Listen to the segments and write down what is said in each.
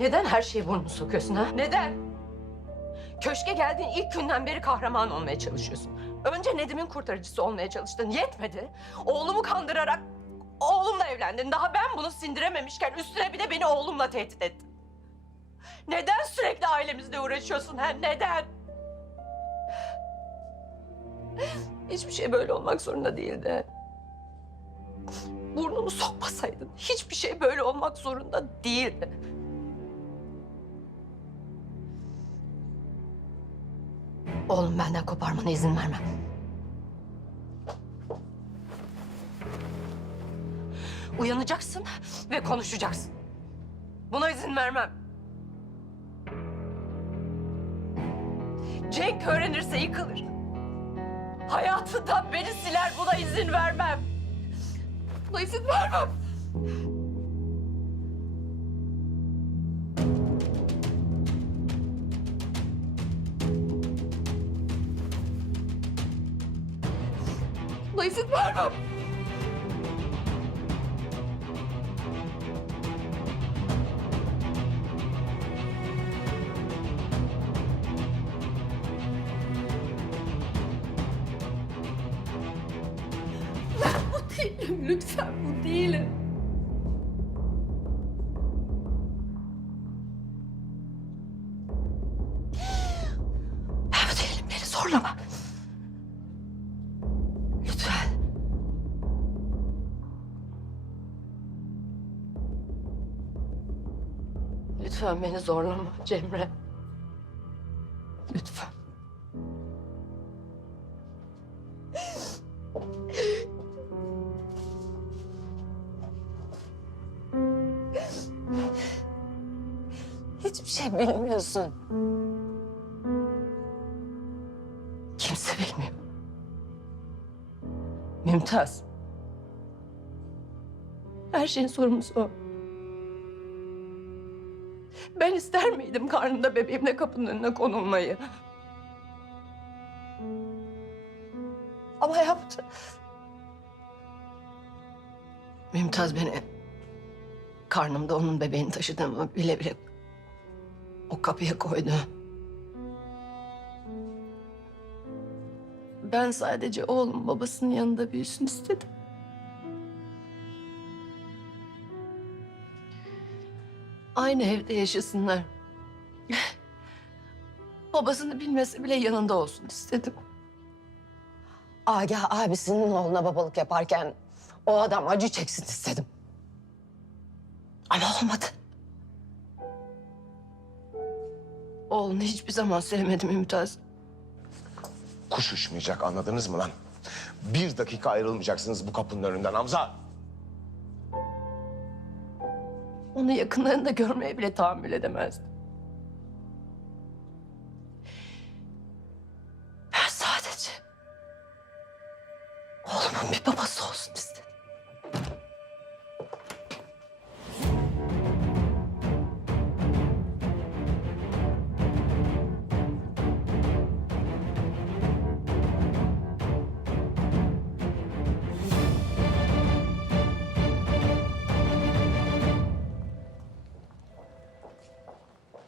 Neden her şeye burnunu sokuyorsun ha? Neden? Köşke geldiğin ilk günden beri kahraman olmaya çalışıyorsun. Önce Nedim'in kurtarıcısı olmaya çalıştın. Yetmedi. Oğlumu kandırarak oğlumla evlendin. Daha ben bunu sindirememişken üstüne bir de beni oğlumla tehdit ettin. Neden sürekli ailemizle uğraşıyorsun ha? Neden? Hiçbir şey böyle olmak zorunda değildi. Burnunu sokmasaydın hiçbir şey böyle olmak zorunda değildi. Oğlum benden koparmana izin vermem. Uyanacaksın ve konuşacaksın. Buna izin vermem. Cenk öğrenirse yıkılır. Hayatından beni siler buna izin vermem. Buna izin vermem. İzin vermem. Değilim. Lütfen bu değilim. Ben bu değilim. Beni zorlama. Lütfen beni zorlama Cemre. Lütfen. Hiçbir şey bilmiyorsun. Kimse bilmiyor. Mümtaz. Her şeyin sorumlusu o. Ben ister miydim karnımda bebeğimle kapının önüne konulmayı? Ama yaptı. Mümtaz beni karnımda onun bebeğini taşıdığımı bile bile o kapıya koydu. Ben sadece oğlum babasının yanında büyüsün istedim. Aynı evde yaşasınlar. Babasını bilmese bile yanında olsun istedim. Agah abisinin oğluna babalık yaparken o adam acı çeksin istedim. Ama olmadı. Oğlunu hiçbir zaman sevmedim Mümtaz. Kuş uçmayacak anladınız mı lan? Bir dakika ayrılmayacaksınız bu kapının önünden Hamza. Onu yakınlarında görmeye bile tahammül edemezdim.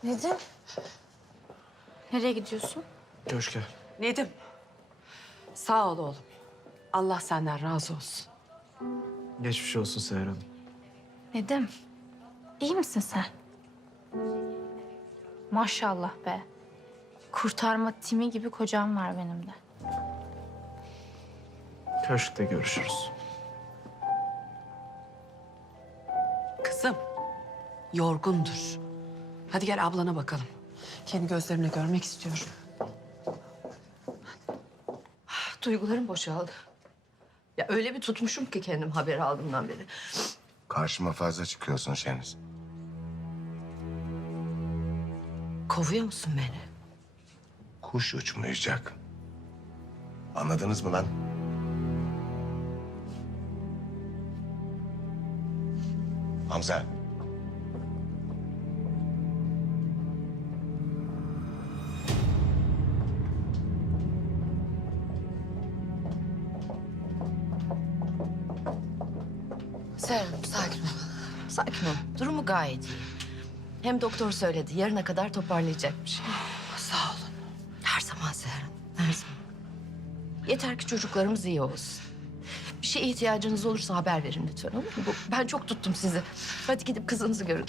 Nedim? Nereye gidiyorsun? Köşke. Nedim. Sağ ol oğlum. Allah senden razı olsun. Geçmiş olsun Seher Hanım. Nedim, iyi misin sen? Maşallah be. Kurtarma timi gibi kocam var benim de. Köşkte görüşürüz. Kızım, yorgundur. Hadi gel ablana bakalım. Kendi gözlerimle görmek istiyorum. Duygularım boşaldı. Ya öyle bir tutmuşum ki kendim haber aldığımdan beri. Karşıma fazla çıkıyorsun Şeniz. Kovuyor musun beni? Kuş uçmayacak. Anladınız mı lan? Hamza. Seher Hanım sakin ol. Sakin ol. Durumu gayet iyi. Hem doktor söyledi yarına kadar toparlayacakmış. Sağ olun. Her zaman Seher Hanım, her zaman. Yeter ki çocuklarımız iyi olsun. Bir şeye ihtiyacınız olursa haber verin lütfen olur mu? Bu- Ben çok tuttum sizi. Hadi gidip kızınızı görün.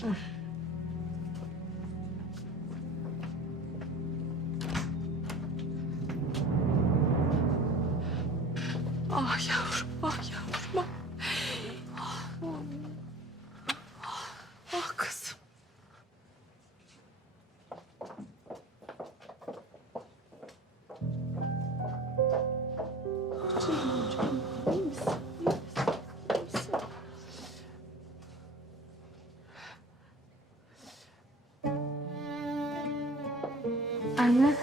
Ah yavrum, ah yavrum. Anne. Yavrum.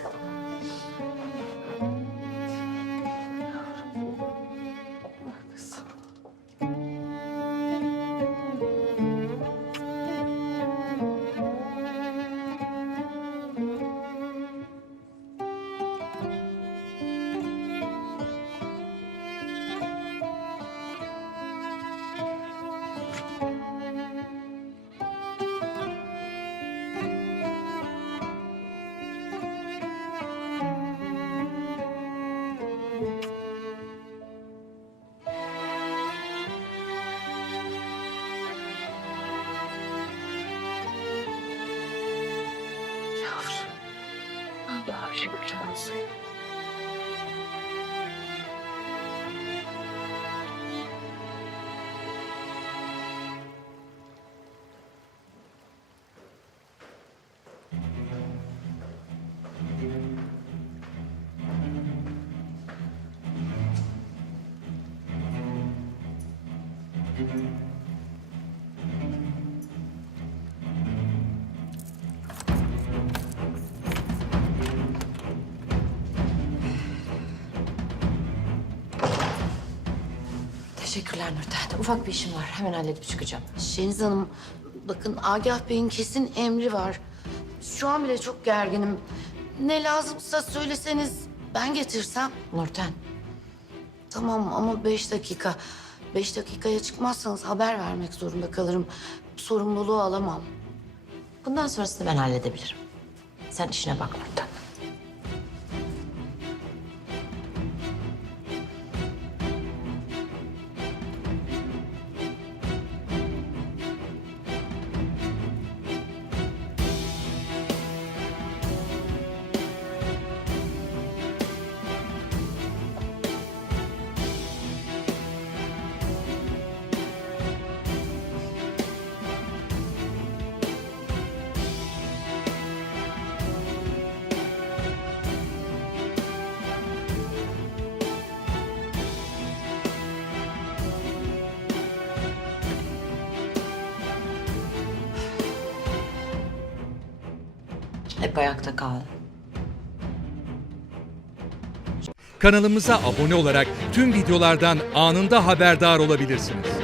the Hashimoto's. Teşekkürler Nurten. Ufak bir işim var. Hemen halledip çıkacağım. Şeniz Hanım, bakın Agah Bey'in kesin emri var. Şu an bile çok gerginim. Ne lazımsa söyleseniz ben getirsem. Nurten, Tamam ama beş dakika. Beş dakikaya çıkmazsanız haber vermek zorunda kalırım. Sorumluluğu alamam. bundan sonrasını ben halledebilirim. Sen işine bak Nurten. Hep ayakta kal. Kanalımıza abone olarak tüm videolardan anında haberdar olabilirsiniz.